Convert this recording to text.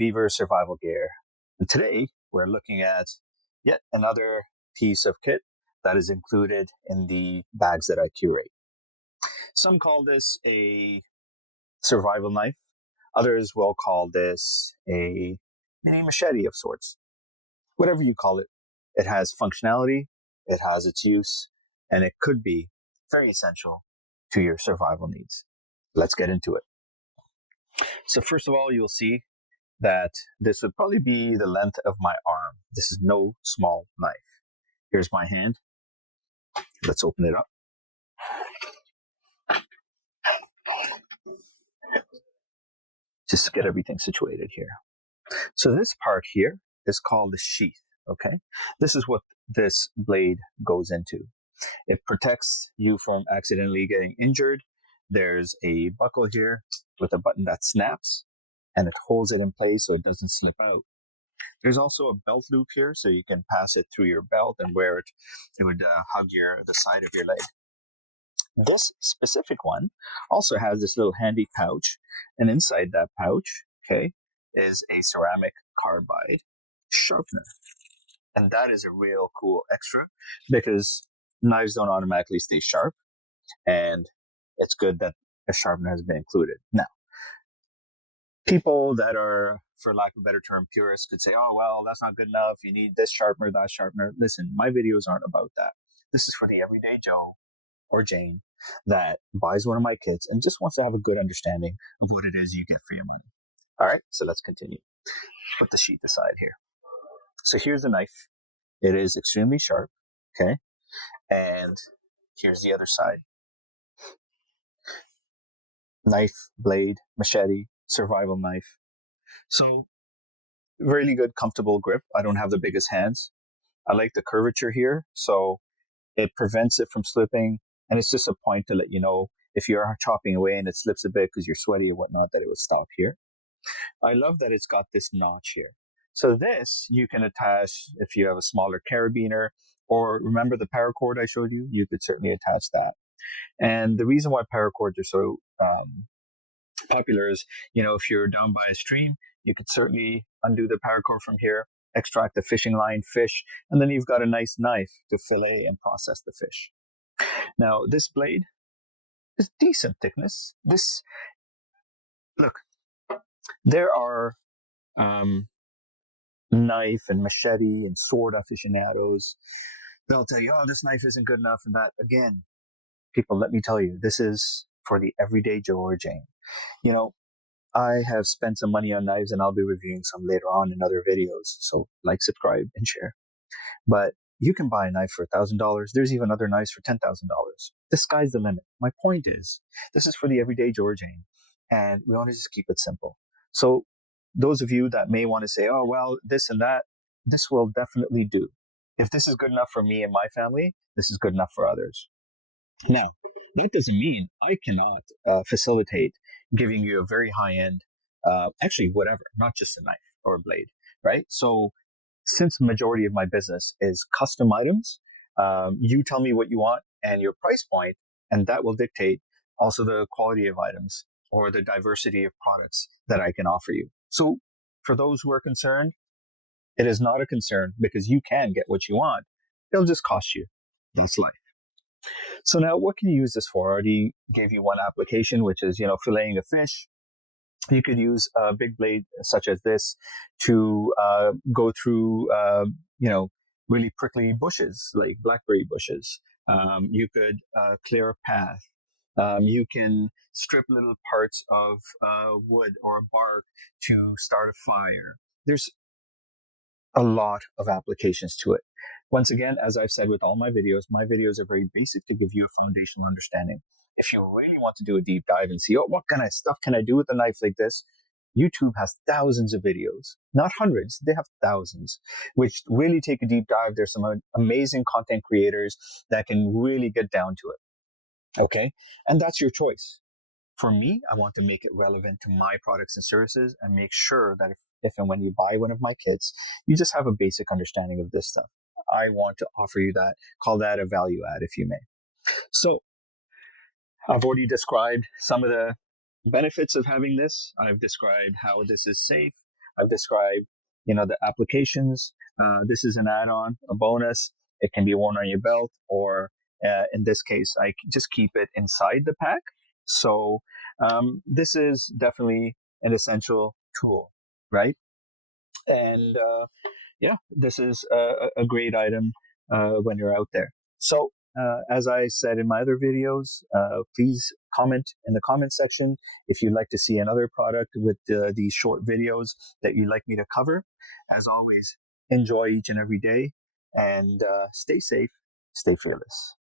Beaver survival gear. And today we're looking at yet another piece of kit that is included in the bags that I curate. Some call this a survival knife. Others will call this a mini machete of sorts. Whatever you call it, it has functionality, it has its use, and it could be very essential to your survival needs. Let's get into it. So first of all, you'll see that this would probably be the length of my arm. This is no small knife. Here's my hand. Let's open it up. Just to get everything situated here. So this part here is called the sheath, okay? This is what this blade goes into. It protects you from accidentally getting injured. There's a buckle here with a button that snaps and it holds it in place so it doesn't slip out. There's also a belt loop here so you can pass it through your belt and wear it. It would hug the side of your leg. This specific one also has this little handy pouch, and inside that pouch, okay, is a ceramic carbide sharpener. And that is a real cool extra because knives don't automatically stay sharp, and it's good that a sharpener has been included. Now, people that are, for lack of a better term, purists could say, oh, well, that's not good enough. You need this sharpener, that sharpener. Listen, my videos aren't about that. This is for the everyday Joe or Jane that buys one of my kits and just wants to have a good understanding of what it is you get for your money. All right, so let's continue. Put the sheath aside here. So here's the knife. It is extremely sharp, okay? And here's the other side. Knife, blade, machete, survival knife. So really good, comfortable grip. I don't have the biggest hands. I like the curvature here, so it prevents it from slipping. And it's just a point to let you know if you're chopping away and it slips a bit because you're sweaty or whatnot, that it would stop here. I love that it's got this notch here. So this you can attach if you have a smaller carabiner, or remember the paracord I showed you? You could certainly attach that. And the reason why paracords are so popular is, if you're down by a stream, you could certainly undo the paracord from here, extract the fishing line, fish, and then you've got a nice knife to fillet and process the fish. Now, this blade is decent thickness. Look, there are knife and machete and sword aficionados. They'll tell you, oh, this knife isn't good enough and that. Again, people, let me tell you, this is for the everyday Joe or Jane. I have spent some money on knives and I'll be reviewing some later on in other videos. So like, subscribe, and share. But you can buy a knife for $1,000. There's even other knives for $10,000. The sky's the limit. My point is, this is for the everyday Joe or Jane, and we want to just keep it simple. So those of you that may want to say, oh, well, this and that, this will definitely do. If this is good enough for me and my family, this is good enough for others. Now, that doesn't mean I cannot facilitate giving you a very high-end, actually whatever, not just a knife or a blade, right? So since the majority of my business is custom items, you tell me what you want and your price point, and that will dictate also the quality of items or the diversity of products that I can offer you. So for those who are concerned, it is not a concern because you can get what you want. It'll just cost you. That's life. So now what can you use this for? I already gave you one application, which is, filleting a fish. You could use a big blade such as this to go through, really prickly bushes like blackberry bushes. You could clear a path. You can strip little parts of wood or a bark to start a fire. There's a lot of applications to it. Once again, as I've said with all my videos are very basic to give you a foundational understanding. If you really want to do a deep dive and see, what kind of stuff can I do with a knife like this? YouTube has thousands of videos, not hundreds, they have thousands, which really take a deep dive. There's some amazing content creators that can really get down to it. Okay. And that's your choice. For me, I want to make it relevant to my products and services and make sure that if and when you buy one of my kits, you just have a basic understanding of this stuff. I want to offer you that, call that a value add, if you may. So I've already described some of the benefits of having this. I've described how this is safe. I've described, the applications. This is an add-on, a bonus. It can be worn on your belt, or in this case, I just keep it inside the pack. So this is definitely an essential tool, right? And yeah, this is a great item when you're out there. So, as I said in my other videos, please comment in the comment section if you'd like to see another product with these short videos that you'd like me to cover. As always, enjoy each and every day, and stay safe, stay fearless.